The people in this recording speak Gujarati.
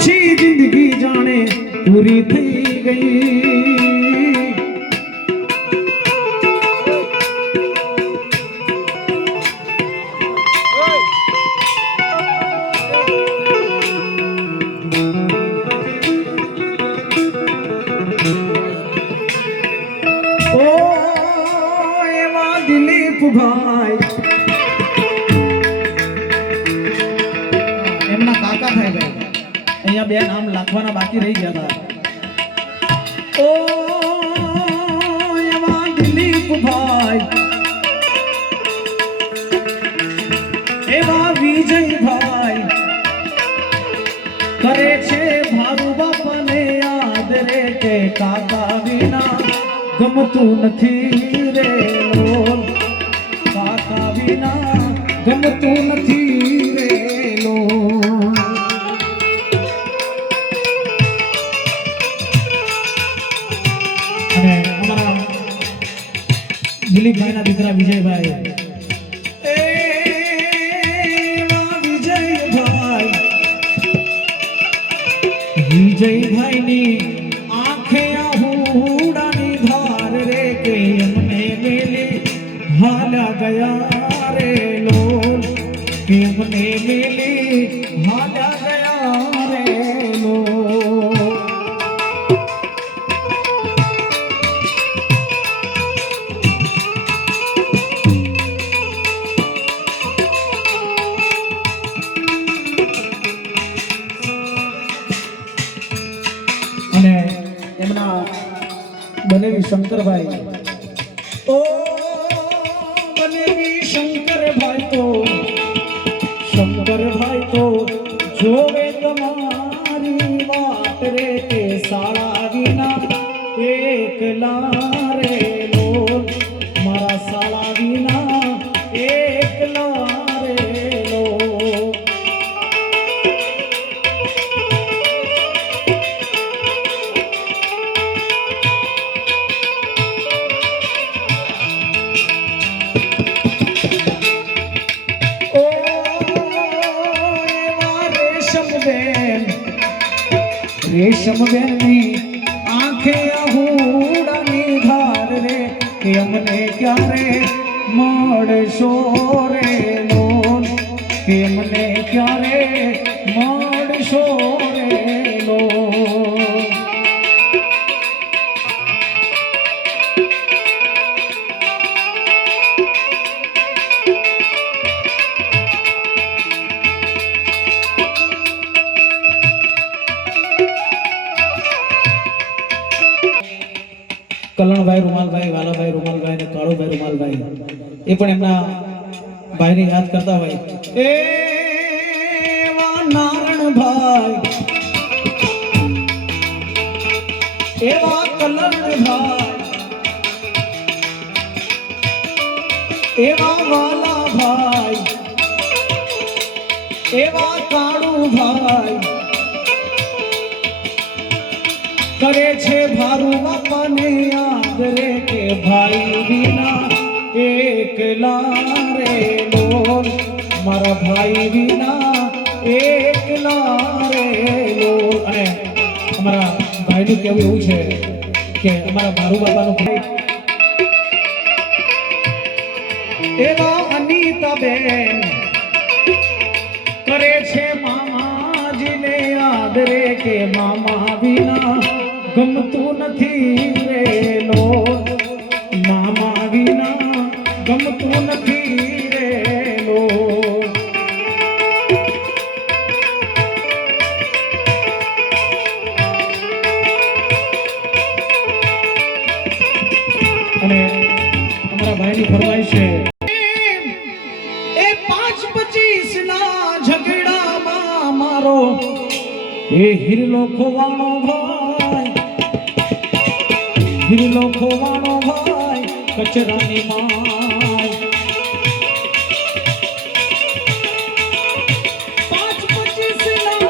પછી જિંદગી જાણે પૂરી થઈ ગઈ ભાઈ એમના કાકા થઈ ગયા અહીંયા બે નામ લખવાના બાકી રહી ગયા હતા ઓ એવા દિલીપ ભાઈ એવા વિજયભાઈ કરે છે ભારૂ બાપાને યાદ રે કે કાકા વિના ગમતું નથી રે લોલ વિના ગમતું નથી રેલો અને અમારા દિલીપભાઈ ના દીકરા વિજયભાઈ વિજયભાઈ ની આંખે આહુડાની ધાર રે કે એમને મેલી હાલ્યા ગયા રે લોલ કેમને મિલી હાલ્યા ગયા રે લોલ અને એમના બનેવી શંકરભાઈ ઓ શંકરભાઈ તો જોવે તમારી વાત રે કે સાળા વિના એકલા રે લોલ મારા સાળા વિના એકલા રે લોલ રેશમબેનની આંખે આહુડાની ધાર રે કે અમને ક્યારે મળશો રે લોલ કે અમને ક્યારે મળશો રે લોલ કલણભાઈ રૂમાલભાઈ વાલાભાઈ રૂમાલભાઈ અને કાળુભાઈ રૂમાલભાઈ એ પણ એમના ભાઈને યાદ કરતા હોય એવા નારણભાઈ એવા કલણભાઈ એવા વાલાભાઈ એવા કાળુભાઈ કરે છે ભારૂ બાપાને યાદ રે કે ભાઈ વિના એકલા રે લોલ મારા ભાઈ વિના એકલા રે લોલ અને અમારા ભાઈનું કહેવું એવું છે કે અમારા ભારૂ બાપાનું ભાઈ એવા અનિતાબેન કરે છે મામાજીને યાદ રે કે મામા વિના ગમતું નથી રે લોલ મામા વિના ગમતું નથી રે લોલ અને અમારા ભાઈની ફરમાઈશ છે એ 5-25 ના ઝઘડામાં મારો એ હિરલો ખોવાનો ભાઈ હિરલો ખોવાનો ભાઈ કચરાની માય 5-25 ના